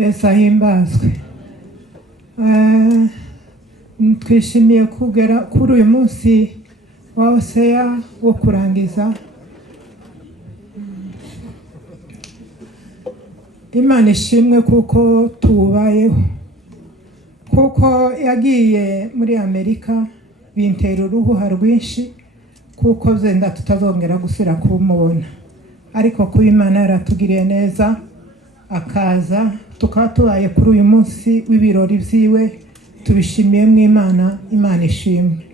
Yesu ahimbazwe. Twishimiye kugera kuri uyu munsi wa Hoseya wo kurangiza. Imana ishimwe kuko tubayeho, kuko yagiye muri Amerika bintera uruhuha rwinshi, kuko zenda tutazongera gusira kumubona, ariko kuba Imana yaratugiriye neza akaza tukaba tubaye kuri uyu munsi w'ibirori vyiwe. Tubishimiye mw'Imana, Imana ishimwe.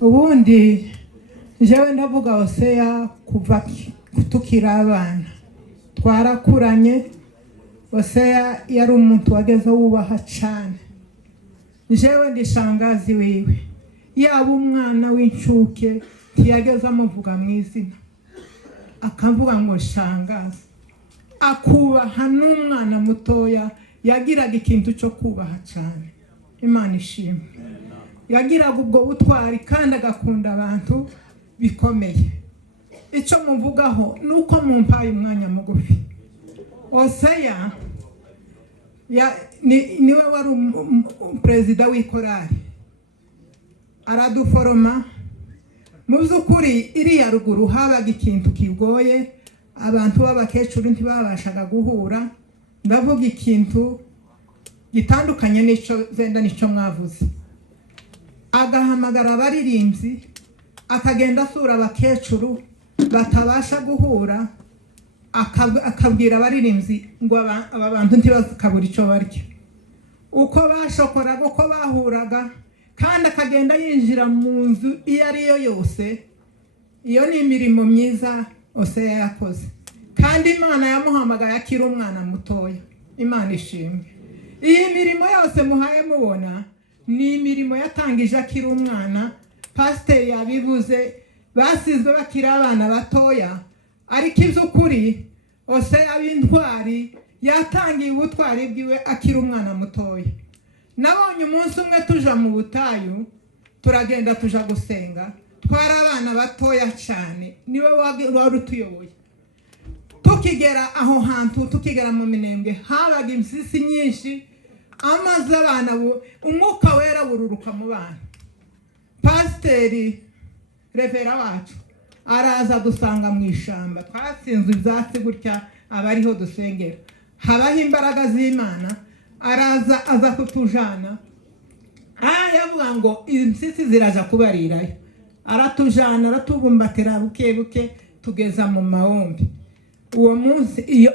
Ubundi jewe ndavuga Hoseya kuva tukira abana twarakuranye. Hoseya yari umuntu wageze wubaha cyane. Jewe ndi shangazi wiwe, yaba umwana w'incuke ntiyageze amuvuga mw'izina, akavuga ngo shangazi. Akubaha n'umwana mutoya, yagiraga ikintu cyo kubaha cyane. Imana ishimwe. Yagiraga ubwo butwari kandi agakunda abantu bikomeye. Icyo muvugaho nuko mumpaye umwanya mugufi. Hoseya niwe wari perezida w'ikorari, araduforoma. Mu by'ukuri iriya ruguru habaga ikintu kigoye, abantu b'abakecuru ntibabashaga guhura. Ndavuga ikintu gitandukanye n'icyo mwavuze. Agahamagara abaririmbyi, akagenda asura abakecuru batabasha guhura, akabwira abaririmbyi ngo aba bantu ntibakabura icyo barya. Uko bashokoraga, uko bahuraga, kandi akagenda yinjira mu nzu iyo ari yo yose. Iyo ni imirimo myiza Hoseya yakoze, kandi Imana yamuhamagaye akiri umwana mutoya. Imana ishimwe. Iyi mirimo yose muhaye mubona ni imirimo yatangije akiri umwana. Pasiteri yabivuze, basizwe bakiri abana batoya, ariko iby'ukuri Hoseya w'intwari yatangiye ubutwari bwiwe akiri umwana mutoya. Nabonye umunsi umwe tuja mu butayu, turagenda tuja gusenga, twari abana batoya cyane, niwe wari utuyoboye. Tukigera aho hantu, tukigera mu Minembwe, habaga impyisi nyinshi, amazi abana, umwuka wera bururuka mu bana. Pasiteri revera wacu araza dusanga mu ishamba, twasinzwe ibyatsi gutya, abariho dusengera. Habaho imbaraga z'Imana, araza aza kutujana. Yavuga ngo impyisi ziraja kubarirayo. Aratujana, aratubumbatira buke buke, tugeza mu mahombi. Uwo munsi iyo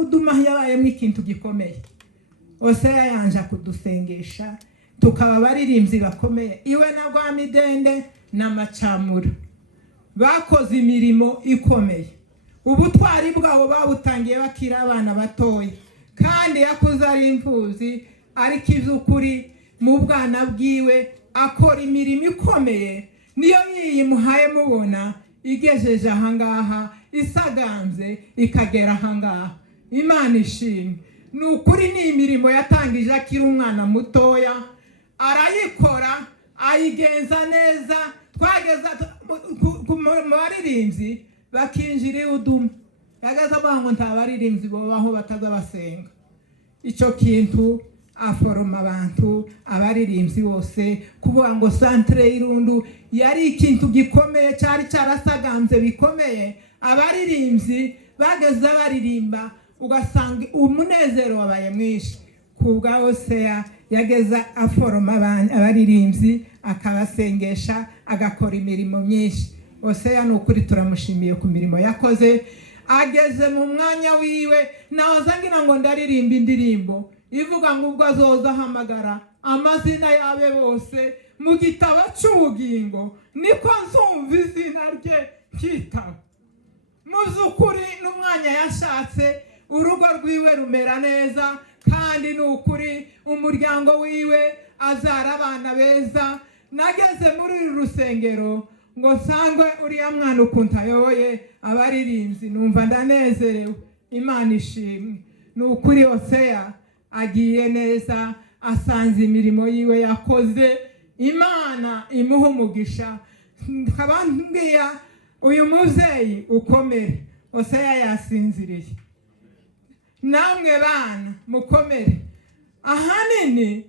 uduma yabayemo ikintu gikomeye. Hoseya yanja kudusengesha, tukaba abaririmbyi bakomeye. Iwe na Rwamidende n'Amacamura bakoze imirimo ikomeye. Ubutwari bwabo babutangiye bakira abana batoya, kandi yakuze ari imfuzi, ariko iby'ukuri mu bwana bwiwe akora imirimo ikomeye. Niyo yimuhaye mubona igejeje ahangaha, isaganze ikagera ahangaha. Imana ishimwe. Ni ukuri ni imirimo yatangije akiri umwana mutoya, arayikora, ayigenza neza. Twageza mu baririmbyi bakinjira iwuduma, yagaze avuga ngo nta baririmbyi bobaho bataza basenga. Icyo kintu aforoma abantu, abaririmbyi bose, kuvuga ngo santere y'Irundu yari ikintu gikomeye, cyari cyarasaganze bikomeye. Abaririmbyi bageze baririmba, ugasanga umunezero wabaye mwinshi. Kubwa Hoseya yageza aforoma abaririmbyi, akabasengesha, agakora imirimo myinshi. Hoseya ni ukuri turamushimiye ku mirimo yakoze. Ageze mu mwanya wiwe, nahoze ngira ngo ndaririmba indirimbo ivuga ngo ubwo azoza ahamagara amazina yabe bose mu gitabo cy'ubugingo, niko nzumva izina rye kitaba. Mu by'ukuri n'umwanya yashatse, urugo rwiwe rumera neza, kandi ni ukuri umuryango wiwe azara abana beza. Nageze muri uru rusengero ngo sangwe uriya mwana ukuntu ayoboye abaririmbyi, numva ndanezerewe. Imana ishimwe. Ni ukuri Hoseya agiye neza, asanze imirimo yiwe yakoze. Imana imuha umugisha. Nkabambwira uyu mubyeyi ukomere. Hoseya yasinziriye. Namwe bana mukomere ahanini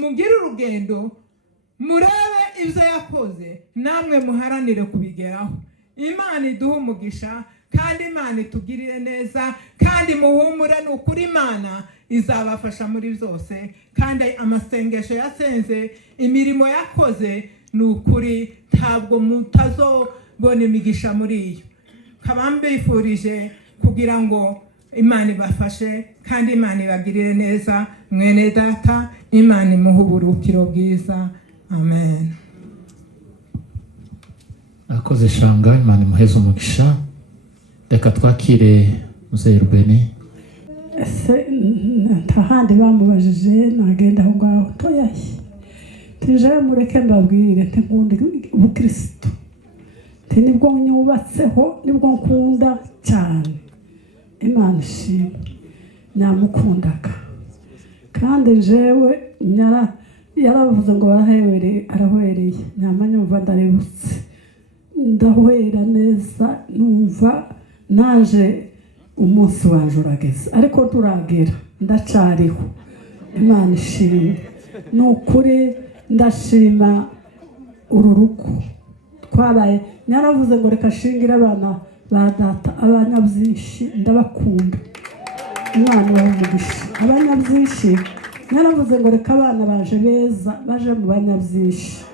mugire urugendo murebe ibyo yakoze namwe muharanire kubigeraho. Imana iduhe umugisha kandi Imana itugirire neza kandi muhumure ni ukuri Imana izabafasha muri byose kandi amasengesho yasenze imirimo yakoze ni ukuri ntabwo mutazobona imigisha muri iyo. Nkaba mbifurije kugira ngo Imana ibafashe kandi Imana ibagirire neza mwene data. Imana imuhe uburuhukiro bwiza. Amen. Akoze Shanga, Imana imuheze umugisha. Reka twakire Muzehe Rubeni. Ese ntahandi bamubajije nagenda aho ngaho toyaye tije mureke mbabwire nkunda ubukristo nibwo nyubatseho nibwo nkunda cyane. Imana ishimwe nyamukundaga kandi jewe yaravuze ngo arahwereye nyamanyumva ndarebutse ndahwera neza numva naje umunsi waje urageze ariko turagera ndacariho. Imana ishimwe ni ukuri ndashima uru rugo twabaye. Nyaravuze ngo reka shingire abana ba data abanyabyinshi ndabakunda. Umwana wa umugisha abanyabyinshi nyaravuze ngo reka abana baje beza baje mu banyabyinshi.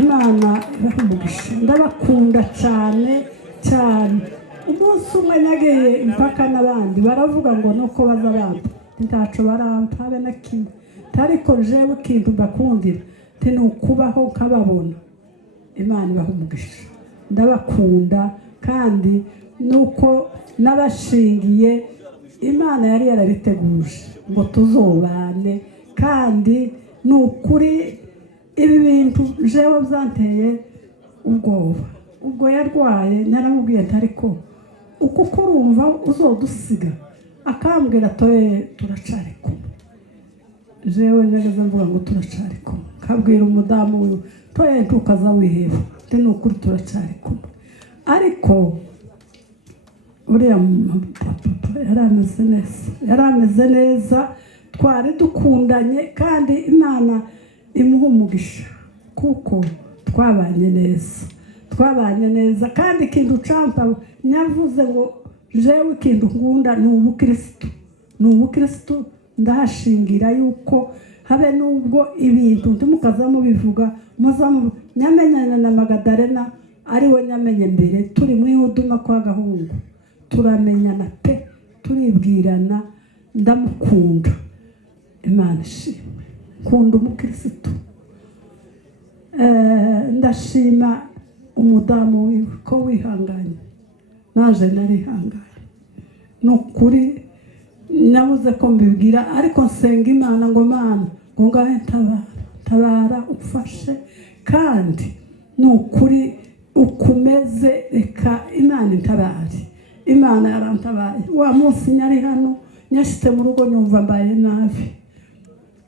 Imana ibahe umugisha ndabakunda cyane cyane. Umunsi umwe nageye impaka n'abandi baravuga ngo nuko baza bampa ntaco barampa habe na kimwe ariko jewe ikintu mbakundira ni ukubaho nkababona. Imana ibahe umugisha ndabakunda kandi nuko n'abashingiye Imana yari yarabiteguje ngo tuzobane kandi ni ukuri ibi bintu jewe byanteye ubwoba. Ubwo yarwaye naramubwiye ariko uko kurumva uzodusiga akambwira toye turacari kumwe. Jewe nageze mvuga ngo turacari kumwe kabwira umudamu we toye ntukaza wiheba ni ukuri turacari kumwe. Ariko uriya papa yarameze neza twari dukundanye kandi Imana imuha umugisha kuko twabanye neza kandi ikintu campa nyavuze ngo jewe ikintu nkunda ni ubukristo ndahashingira yuko habe nubwo ibintu ntimukaza mubivuga muzamu nyamenyana na Magadarena ariwe nyamenye mbere turi mu ihuduma kwa gahungu turamenyana pe turibwirana ndamukunda. Imana ishimwe nkunda umukristo. Ndashima umudamu wiwe ko wihanganye naje narihanganye ni ukuri nabuze ko mbibwira ariko nsenga Imana ngo Mana ngo ngahe tabara ufashe kandi ni ukuri ukumeze reka Imana intabare. Imana yarantabaye wa munsi nyari hano nyashite mu rugo nyumva mbaye nabi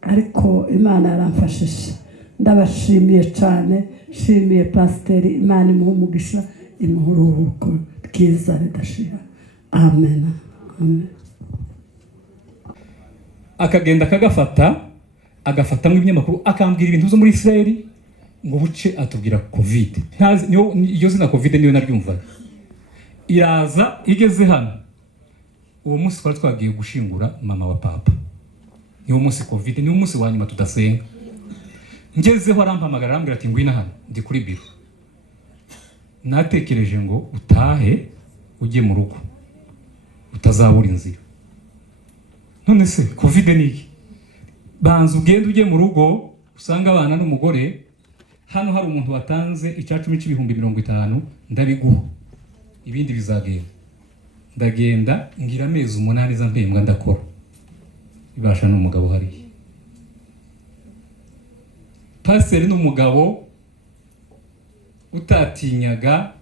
ariko Imana yaramfashije. Ndabashimiye cyane shimiye pasiteri. Imana imuha umugisha imuha uruhuko rwiza ridashira. Amen. Akagenda agafatamo ibinyamakuru akambwira ibintu zo muri Israel ngo buce atubwira covid. Iyo zina covid niyo naryumvaga iraza igeze hano. Uwo munsi twari twagiye gushingura mama wa papa. Niwo munsi covid niwo munsi wa nyuma tudasenga. Ngezeho arampamagara arambwira ati ngwina hano ndi kuri biro. Natekereje ngo utahe ujye mu rugo utazabura inzira. None se covid ni iki? Banza ugende ujye mu rugo usanga abana n'umugore. Hano hari umuntu watanze icacumi c'ibihumbi 50 ndabiguha ibindi bizagenda. Ndagenda ngira amezi 8 za mpembwa ndakora ibasha n'umugabo hari. Pasiteri n'umugabo utatinyaga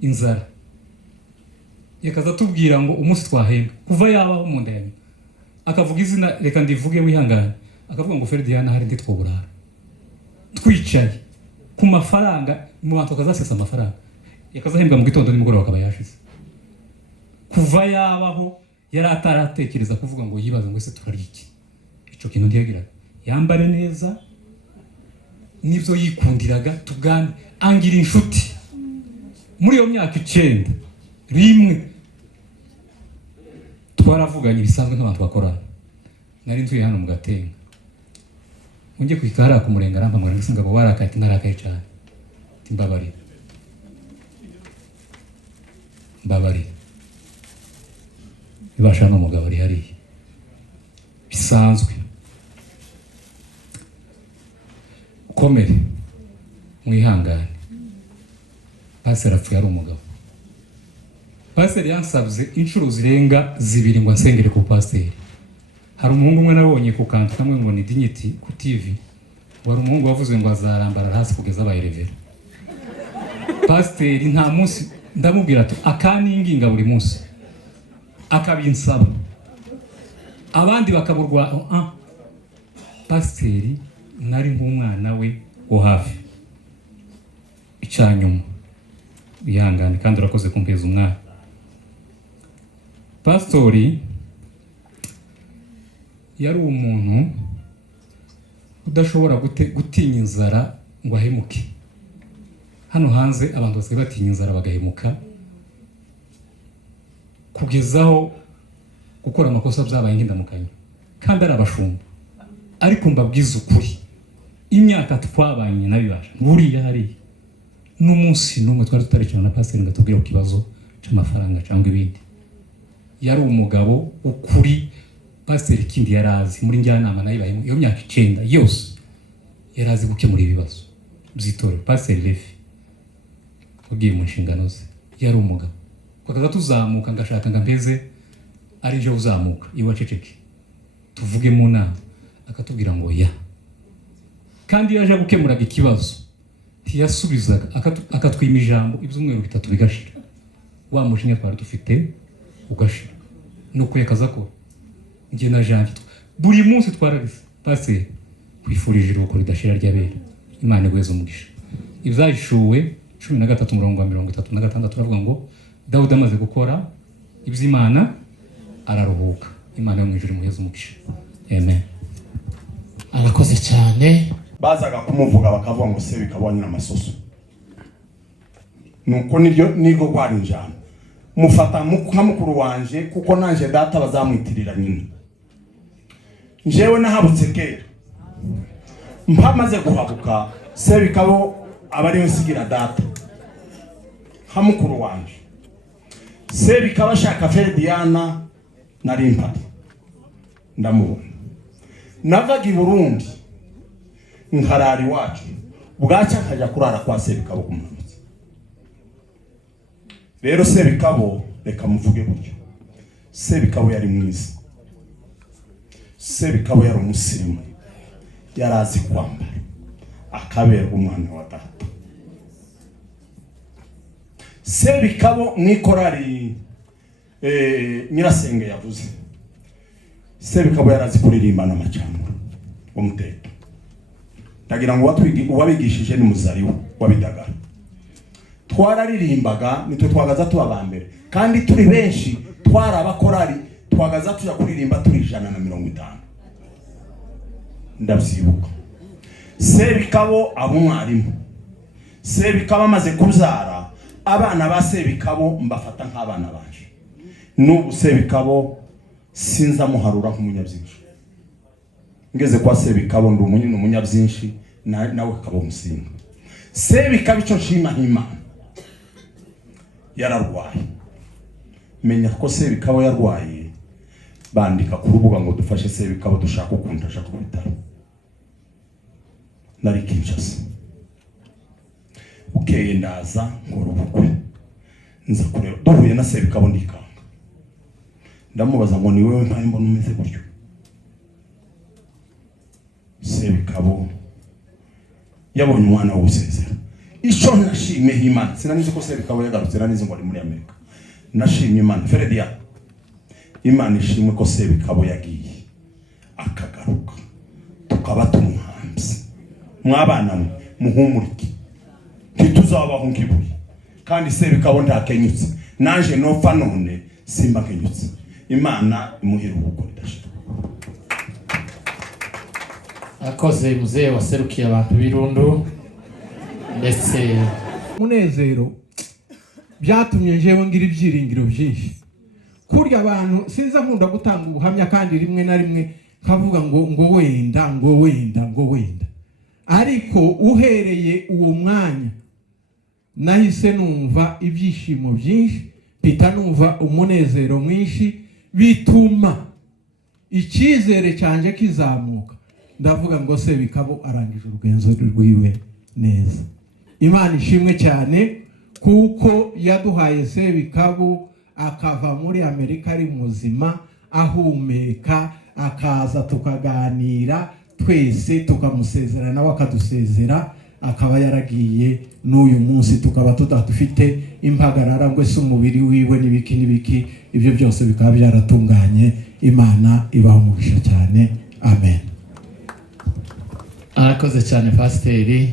inzara yakaza tubwira ngo umunsi twahembwa kuva yabaho mu ndanye akavuga izina reka ndivuge wihangane akavuga ngo Ferdinand hari ndi twoburara twicaye ku mafaranga mu bantu akazasesa amafaranga yakazahembwa mu gitondo nimugoroba akaba yashize kuva yabaho yari ataratekereza kuvuga ngo yibaze ngo ese turarya iki. Ico kintu ndiyagiraga yambare neza nivyo yikundiraga tugane angira inshuti. Muri iyo myaka 9 rimwe twaravuganye bisanzwe nk'abantu bakorana. Nari ntuye hano mu Gatenga. Unje kwikara ku murenga ramba ngo ngisinga bo warakati narakaye cyane. Timbabarira. Mbabarira. Ibasha no mugabo ari hari. Bisanzwe. Komere. Mwihangane. Pastor apfuye ari umugabo. Pastor yansabye inshuro zirenga 2 ngo nsengere ku pastor. Hari umuhungu umwe nabonye ku kantu kamwe ngo ni Dignity ku TV. Wari umuhungu wavuze ngo azarambara hasi kugeza abayirevera. Pastor nta munsi ndamubwira ati akaninginga buri munsi. Akabinsaba. Abandi bakaburwa Pastor nari nk'umwana we wo hafi. Icanyuma. Bihangane kandi urakoze kumpeza umwana. Pastori yari umuntu udashobora gutinya inzara ngo ahemuke. Hano hanze abantu bose batinya inzara bagahemuka kugezaho gukora amakosa byabaye nk'indamukanye kandi ari abashumba. Ariko mbabwiza ukuri imyaka twabanye nabibasha buriya hari n'umunsi n'umwe twari tutaricana na pastor ngo tubwire ku kibazo cy'amafaranga cyangwa ibindi. Yari umugabo ukuri. Pastor kindi yarazi muri njyanama nayibaye iyo myaka 9 yose yarazi gukemura ibibazo byitore. Pastor Lefi ugiye mu nshingano ze yari umugabo. Kwakaza tuzamuka ngashaka ngambeze ari je uzamuka iwa ceceke tuvuge mu nama akatubwira ngo ya. Kandi yaje gukemura ikibazo ntiyasubizaga akatwima ijambo ibyumweru 3 bigashira. Wa mushinya twari dufite ugashira nuko yakaza ko nge na Jean buri munsi twaragize Pastor kwifurije iruko ridashira ryabera. Imana igweze umugisha. Ivyashuwe 13:36 turavuga ngo Dawudi amaze gukora iby'Imana araruhuka. Imana yo mwijuru muheze umugisha. Amen. Arakoze cyane. Bazaga kumuvuga bakavuga ngo se bikabonye n'amasoso. Nuko niryo kwari njana. Mufata nka mukuru wanje kuko nanje data bazamwitirira nyine. Njewe nahabutse kera. Mpamaze guhabuka se bikabo abari nsigira data. Ha mukuru wanje. Se bikaba shaka Ferdiana na Rimpa. Ndamubona. Navaga i Burundi. Nkarari wacu. Bwaca akajya kurara kwa se bikabo kumunsi. Rero se bikabo reka muvuge gutyo. Se bikabo yari mwiza. Se bikabo yari umusirimu. Yarazi kwambara. Akabera umwana wa data. Se bikabo mwikorari Nyirasenge yavuze. Se bikabo yarazi kuririmba n'amacambo umuteka. Ndagira ngo wabigishije ni muzariwe wabidagara. Twararirimbaga nitwe twagaza tubabambere kandi turi benshi twarabakorari twagaza tuja kuririmba turi 150. Ndabyibuka. Se bikabo abumwarimu. Se bikabo amaze kuzara abana ba se bikabo mbafata nk'abana banje. N'ubu se bikabo sinza muharura nk'umunyabyinshi. Ngeze kwa se bikabo ndi umunyabyinshi nawe kabo musinga. Se bikabo ico nshima nk'Imana. Yararwaye. Menya ko se bikabo yarwaye bandika ku rubuga ngo dufashe se bikabo dushaka ukunda ashaka ku bitaro. Nari Kinshasa. Ukeye ndaza ngorubukwe. Nza kureba duhuye na se bikabo ndikanga. Ndamubaza ngo ni wewe mpaye mbona umeze gutyo. Se bikabo yabonye umwana w'usezera. Ico nashimye Imana. Sinanize ko se bikabo yagarutse nanize ngo ari muri Amerika. Nashimye Imana. Ferdia. Imana ishimwe ko se bikabo yagiye akagaruka. Tukaba tumuhanze. Mwabana muhumurike. Ntituzabaho nkibuye. Kandi se bikabo ndakenyutse. Nanje nopfa none simba kenyutse. Imana imuhira urugo ridashira. akoze muzee waserukiye abantu b'Irundu ndetse munezero byatumye jewe ngira ibyiringiro byinshi. Kurya abantu sinza nkunda gutanga ubuhamya kandi rimwe na rimwe kavuga ngo wenda ariko uhereye uwo mwanya nahise numva ibyishimo byinshi, mpita numva umunezero mwinshi, bituma icyizere cyanje kizamuka. Ndavuga ngo Sebikabo arangije urugenzo rwiwe neza. Imana ishimwe cyane kuko yaduhaye Sebikabo akava muri Amerika ari muzima, ahumeka, akaza tukaganira twese, tukamusezerana nawe akadusezera, akaba yaragiye n'uyu munsi tukaba tudafite impagarara ngo se umubiri wiwe n'ibiki ibyo byose bikaba byaratunganye. Imana ibaho umugisha cyane, amen. arakoze cyane pasiteri.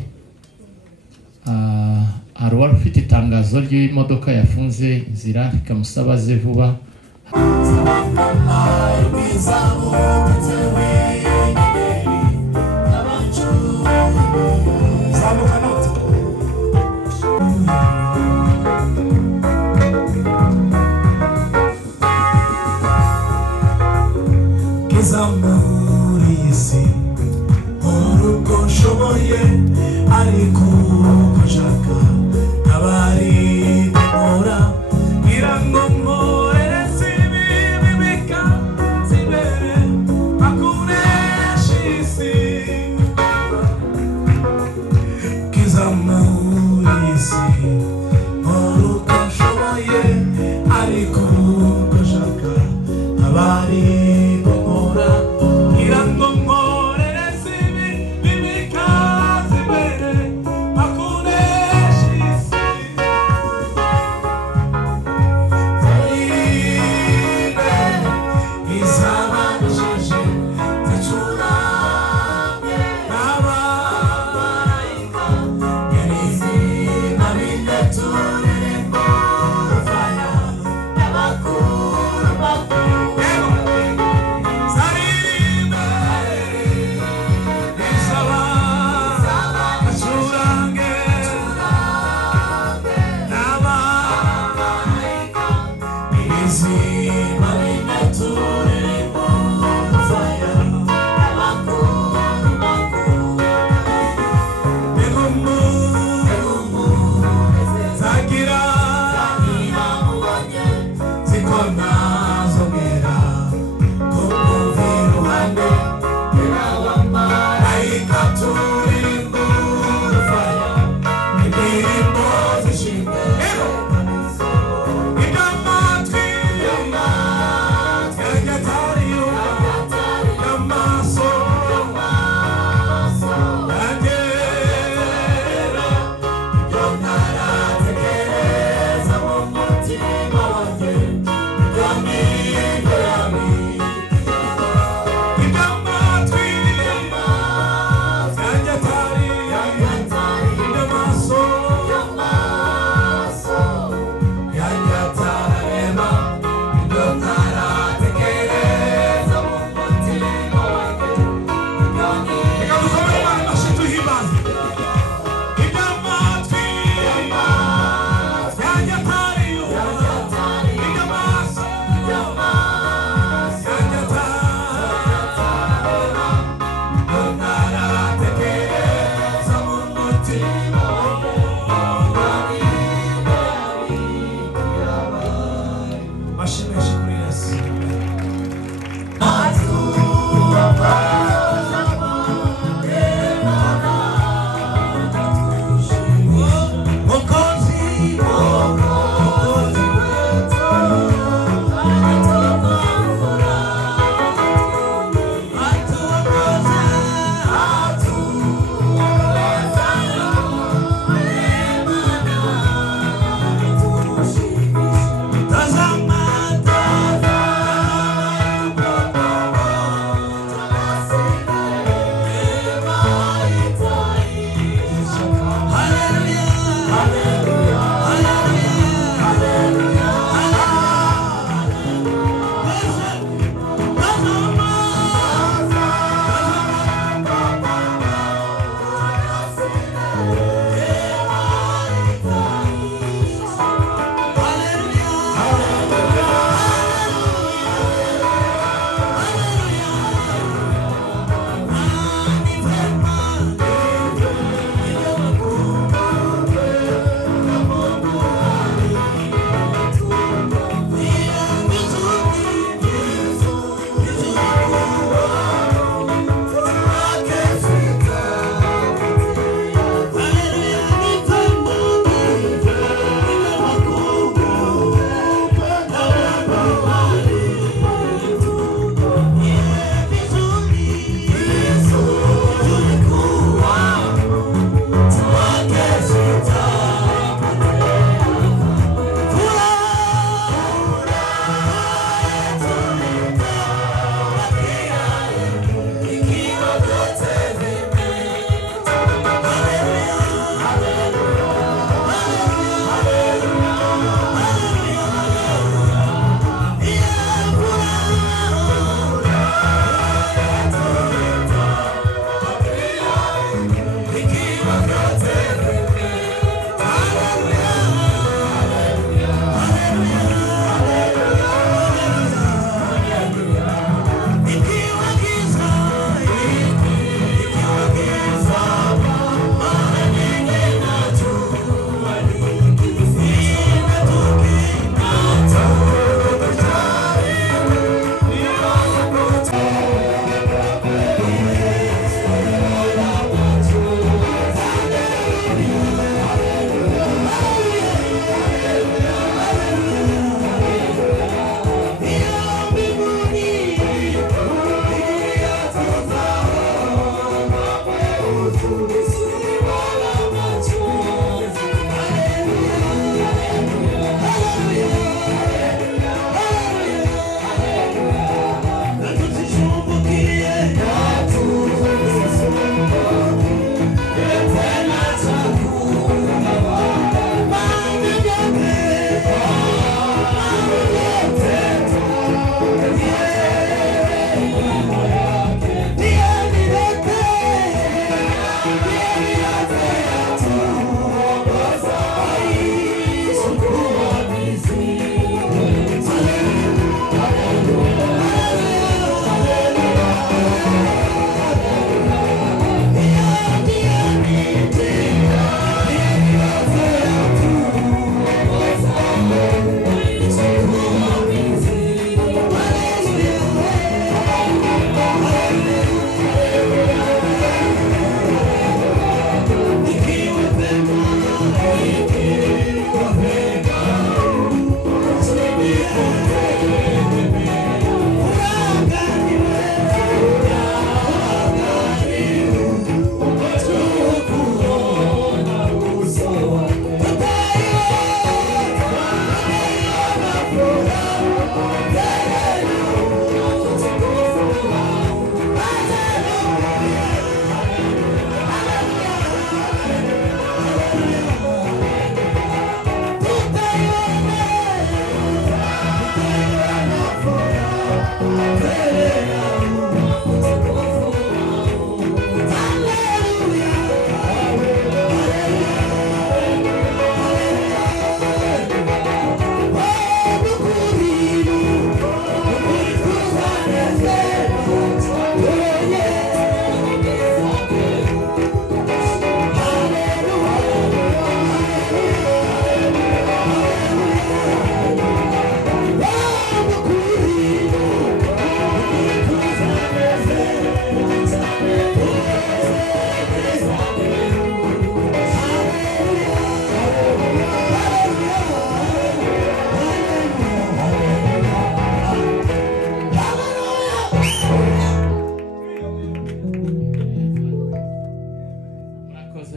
hari uwari ufite itangazo ry'imodoka yafunze inzira rikamusaba aze vuba. ariko kujaka abari gukora irango mporere sibibika sibere akuneshi isi kizamuri isi moruko shoboye ariko kujaka abari gukora irango mporere sibibika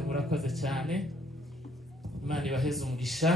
murakoze cyane, Imana ibaheze umugisha.